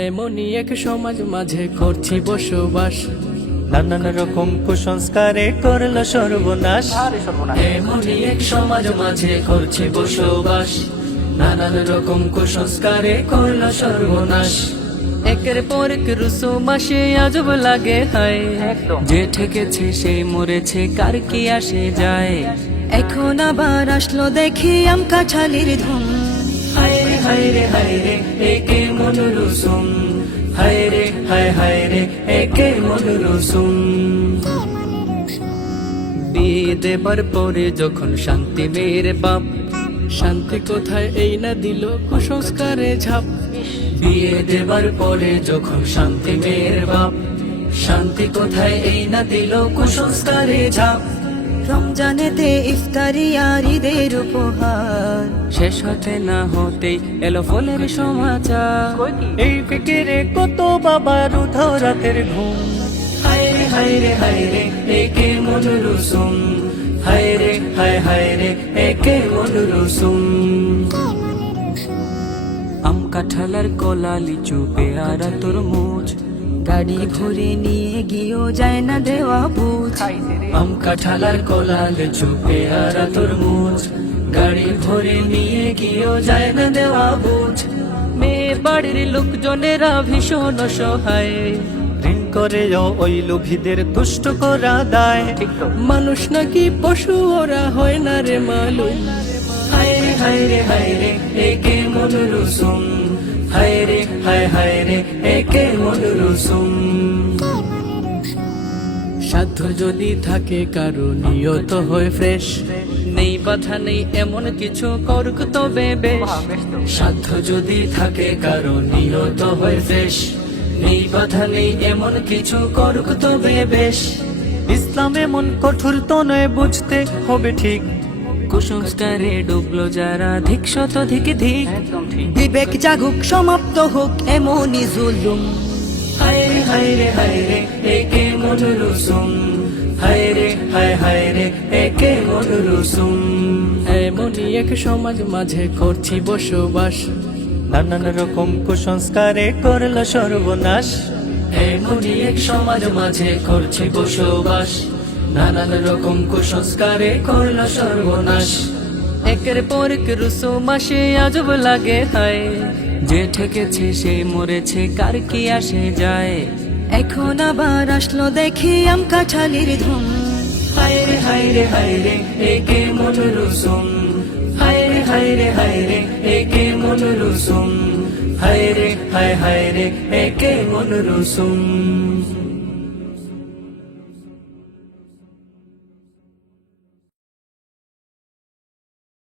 এমনই এক সমাজ মাঝে করছি বসবাস, নানান রকম কুসংস্কারে করলো সর্বনাশ। এমনই এক সমাজ মাঝে করছি বসবাস, নানান রকম কুসংস্কারে করলো সর্বনাশ। একের পর এক রুসুম আসে আজব লাগে হায়, যে ঠেকেছে সে মরেছে কার কি আসে যায়। এখন আবার আসলো দেখি আম কাঁঠালির ধুম, হায় রে হায় রে হায় রে একে মন রুসুম, হায় রে হায় হায় রে একে মন রুসুম। বিয়ে দেবার পরে যখন শান্তি মেয়ের বাপ, শান্তি কোথায় এই না দিল কুসংস্কারে ঝাপ। বিয়ে দেবার পরে যখন শান্তি মেয়ের বাপ, শান্তি কোথায় এই না দিল কুসংস্কারে ঝাপ। রমজানেতে ইফতারি আর ঈদের উপহার, শেষ হতে না হতেই এলো ফলের সমাচার। এই ফিকিরে কত বাবার উধাও রাতের ঘুম। হায় রে হায় রে হায় রে একে মন রুসুম, হায় রে হায় হায় রে একে মন রুসুম। আম কাঁঠালের কলা লিচু পেয়ারা তরমুজ, গাড়ি ঘুরে নিয়ে গিয়েও যায় না দেওয়া বুঝ। আম কাঁঠালের কলা লিচু পেয়ারা তরমুজ, গাড়ি ভরে নিয়ে গিয়েও যায় না দেওয়া বুঝ। মেয়ে বাড়ির লোকজনেরা ভীষণ অসহায়, ঋণ করে ওই লোভীদের তুষ্ট করা দায়। মানুষ নাকি পশু ওরা হয় না রে মালুম। হায় রে হায় রে হায় রে একে মন রুসুম, হায় রে হায় হায় রে একে মন রুসুম। সাধ্য যদি থাকে কারো নিয়ত হয় ফ্রেশ, নেই বাধা নেই এমন কিছু করুক তবে বেশ। সাধ্য যদি থাকে কারো নিয়ত হয় ফ্রেশ, নেই বাধা নেই এমন কিছু করুক তবে বেশ। ইসলাম এমন কঠোর তো নয়, বুঝতে হবে ঠিক। কুসংস্কারে ডুবলো যারা ধিক শত ধিক ধিক। বিবেক জাগুক সমাপ্ত হোক এমনই জুলুম, হায় রে হায় রে হায় রে একে মন রুসুম, হায় রে হায় হায় রে একে মন রুসুম। এমনই এক সমাজ মাঝে করছি বসবাস, নানান রকম কুসংস্কারে করলো সর্বনাশ। এমনই এক সমাজ মাঝে করছি বসবাস, নানান রকম কুসংস্কারে করলো সর্বনাশ। একের পর এক রুসুম আসে আজব লাগে হায়, যে ঠেকেছে সে মরেছে কার কি আসে যায়। এখন আবার আসলো দেখি আম কাঁঠালির ধুম, হায় রে হায় রে হায় রে একে মন রুসুম, হায় রে হায় রে হায় রে একে মন রুসুম, হায় রে হায় হায় রে একে মন রুসুম।